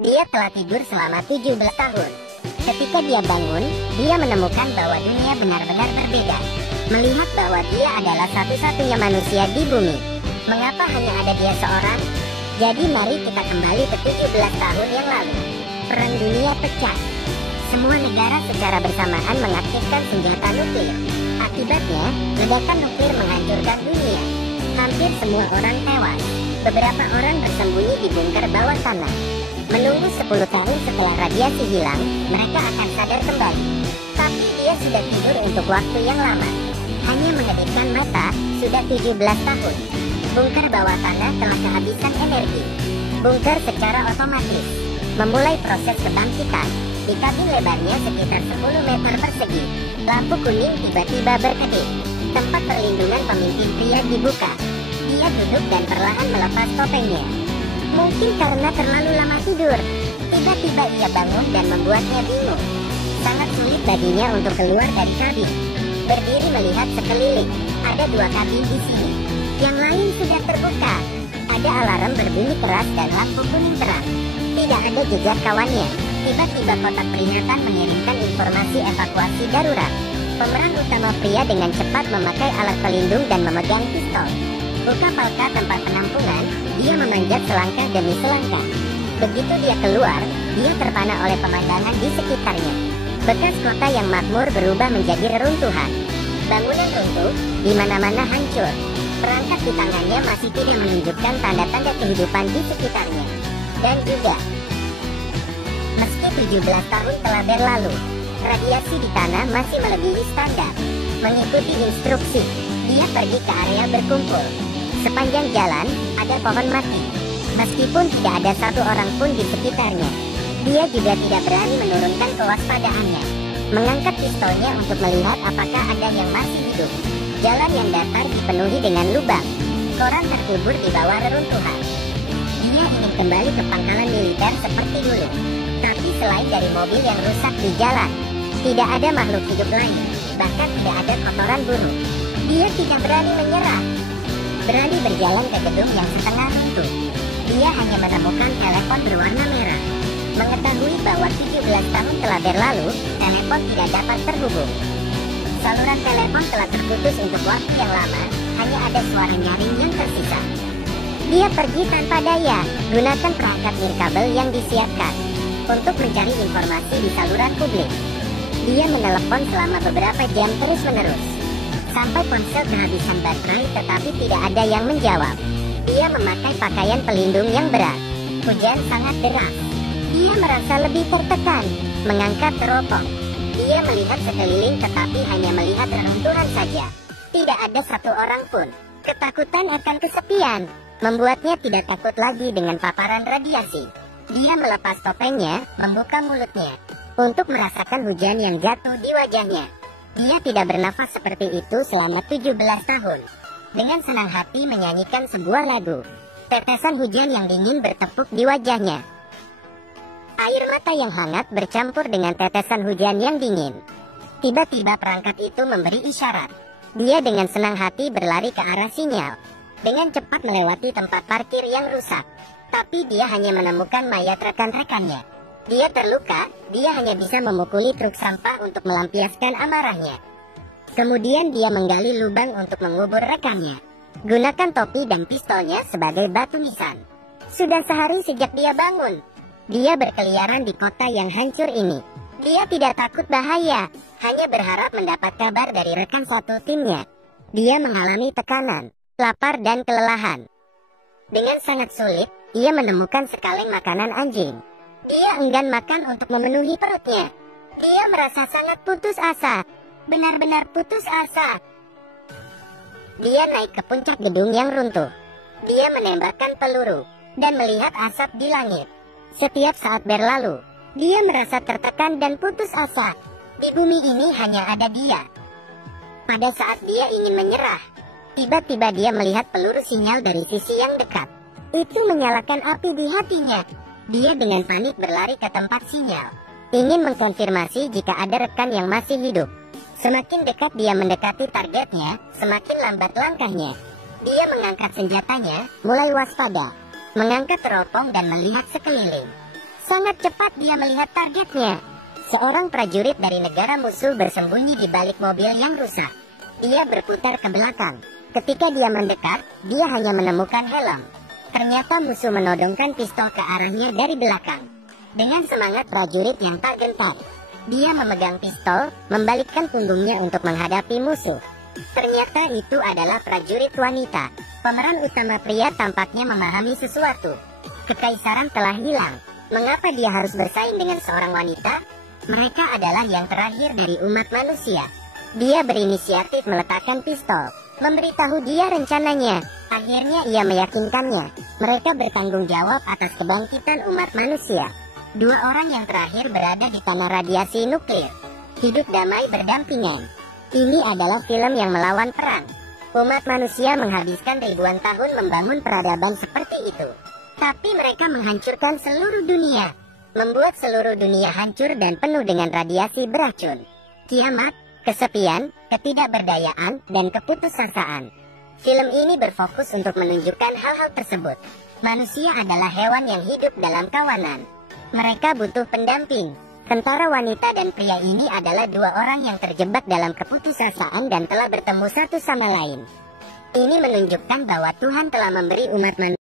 Dia telah tidur selama 17 tahun. Ketika dia bangun, dia menemukan bahwa dunia benar-benar berbeda. Melihat bahwa dia adalah satu-satunya manusia di bumi. Mengapa hanya ada dia seorang? Jadi mari kita kembali ke 17 tahun yang lalu. Perang dunia pecah. Semua negara secara bersamaan mengaktifkan senjata nuklir. Akibatnya, ledakan nuklir menghancurkan dunia. Hampir semua orang tewas. Beberapa orang bersembunyi di bunker bawah tanah. Menunggu 10 tahun setelah radiasi hilang, mereka akan sadar kembali. Tapi dia sudah tidur untuk waktu yang lama. Hanya mengedipkan mata, sudah 17 tahun. Bunker bawah tanah telah kehabisan energi. Bunker secara otomatis memulai proses kebangkitan. Di kabin lebarnya sekitar 10 meter persegi, lampu kuning tiba-tiba berkedip. Tempat perlindungan pemimpin pria dibuka. Dia duduk dan perlahan melepas topengnya. Mungkin karena terlalu lama tidur, tiba-tiba ia bangun dan membuatnya bingung. Sangat sulit baginya untuk keluar dari kabin. Berdiri melihat sekeliling, ada 2 kabin di sini. Yang lain sudah terbuka. Ada alarm berbunyi keras dan lampu kuning terang. Tidak ada jejak kawannya. Tiba-tiba kotak peringatan mengirimkan informasi evakuasi darurat. Pemeran utama pria dengan cepat memakai alat pelindung dan memegang pistol. Buka palka tempat penampungan, dia memanjat selangkah demi selangkah. Begitu dia keluar, dia terpana oleh pemandangan di sekitarnya. Bekas kota yang makmur berubah menjadi reruntuhan. Bangunan runtuh, di mana-mana hancur. Perangkat di tangannya masih tidak menunjukkan tanda-tanda kehidupan di sekitarnya. Dan juga, meski 17 tahun telah berlalu, radiasi di tanah masih melebihi standar. Mengikuti instruksi, dia pergi ke area berkumpul. Sepanjang jalan, ada pohon mati. Meskipun tidak ada satu orang pun di sekitarnya, dia juga tidak berani menurunkan kewaspadaannya. Mengangkat pistolnya untuk melihat apakah ada yang masih hidup. Jalan yang datar dipenuhi dengan lubang. Koran terkubur di bawah reruntuhan. Dia ingin kembali ke pangkalan militer seperti dulu. Tapi selain dari mobil yang rusak di jalan, tidak ada makhluk hidup lain. Bahkan tidak ada kotoran burung. Dia tidak berani menyerah. Berani berjalan ke gedung yang setengah runtuh. Dia hanya menemukan telepon berwarna merah. Mengetahui bahwa 17 tahun telah berlalu, telepon tidak dapat terhubung. Saluran telepon telah terputus untuk waktu yang lama, hanya ada suara nyaring yang tersisa. Dia pergi tanpa daya, gunakan perangkat nirkabel yang disiapkan untuk mencari informasi di saluran publik. Dia menelepon selama beberapa jam terus-menerus, sampai ponsel kehabisan baterai tetapi tidak ada yang menjawab. Dia memakai pakaian pelindung yang berat. Hujan sangat deras. Dia merasa lebih tertekan, mengangkat teropong. Dia melihat sekeliling tetapi hanya melihat reruntuhan saja. Tidak ada satu orang pun. Ketakutan akan kesepian membuatnya tidak takut lagi dengan paparan radiasi. Dia melepas topengnya, membuka mulutnya untuk merasakan hujan yang jatuh di wajahnya. Dia tidak bernafas seperti itu selama 17 tahun. Dengan senang hati menyanyikan sebuah lagu. Tetesan hujan yang dingin bertepuk di wajahnya. Air mata yang hangat bercampur dengan tetesan hujan yang dingin. Tiba-tiba perangkat itu memberi isyarat. Dia dengan senang hati berlari ke arah sinyal. Dengan cepat melewati tempat parkir yang rusak. Tapi dia hanya menemukan mayat rekan-rekannya. Dia terluka, dia hanya bisa memukuli truk sampah untuk melampiaskan amarahnya. Kemudian dia menggali lubang untuk mengubur rekannya. Gunakan topi dan pistolnya sebagai batu nisan. Sudah sehari sejak dia bangun. Dia berkeliaran di kota yang hancur ini. Dia tidak takut bahaya, hanya berharap mendapat kabar dari rekan satu timnya. Dia mengalami tekanan, lapar dan kelelahan. Dengan sangat sulit, ia menemukan sekaleng makanan anjing. Dia enggan makan untuk memenuhi perutnya. Dia merasa sangat putus asa. Benar-benar putus asa. Dia naik ke puncak gedung yang runtuh. Dia menembakkan peluru dan melihat asap di langit. Setiap saat berlalu, dia merasa tertekan dan putus asa. Di bumi ini hanya ada dia. Pada saat dia ingin menyerah, tiba-tiba dia melihat peluru sinyal dari sisi yang dekat. Itu menyalakan api di hatinya. Dia dengan panik berlari ke tempat sinyal, ingin mengkonfirmasi jika ada rekan yang masih hidup. Semakin dekat dia mendekati targetnya, semakin lambat langkahnya. Dia mengangkat senjatanya, mulai waspada, mengangkat teropong dan melihat sekeliling. Sangat cepat dia melihat targetnya. Seorang prajurit dari negara musuh bersembunyi di balik mobil yang rusak. Dia berputar ke belakang. Ketika dia mendekat, dia hanya menemukan helm. Ternyata musuh menodongkan pistol ke arahnya dari belakang. Dengan semangat prajurit yang tak gentar, dia memegang pistol, membalikkan punggungnya untuk menghadapi musuh. Ternyata itu adalah prajurit wanita. Pemeran utama pria tampaknya memahami sesuatu. Kekaisaran telah hilang. Mengapa dia harus bersaing dengan seorang wanita? Mereka adalah yang terakhir dari umat manusia. Dia berinisiatif meletakkan pistol, memberitahu dia rencananya. Akhirnya ia meyakinkannya. Mereka bertanggung jawab atas kebangkitan umat manusia. Dua orang yang terakhir berada di tanah radiasi nuklir. Hidup damai berdampingan. Ini adalah film yang melawan perang. Umat manusia menghabiskan ribuan tahun membangun peradaban seperti itu. Tapi mereka menghancurkan seluruh dunia. Membuat seluruh dunia hancur dan penuh dengan radiasi beracun. Kiamat, kesepian, ketidakberdayaan, dan keputusasaan. Film ini berfokus untuk menunjukkan hal-hal tersebut. Manusia adalah hewan yang hidup dalam kawanan. Mereka butuh pendamping. Tentara wanita dan pria ini adalah dua orang yang terjebak dalam keputusasaan dan telah bertemu satu sama lain. Ini menunjukkan bahwa Tuhan telah memberi umat manusia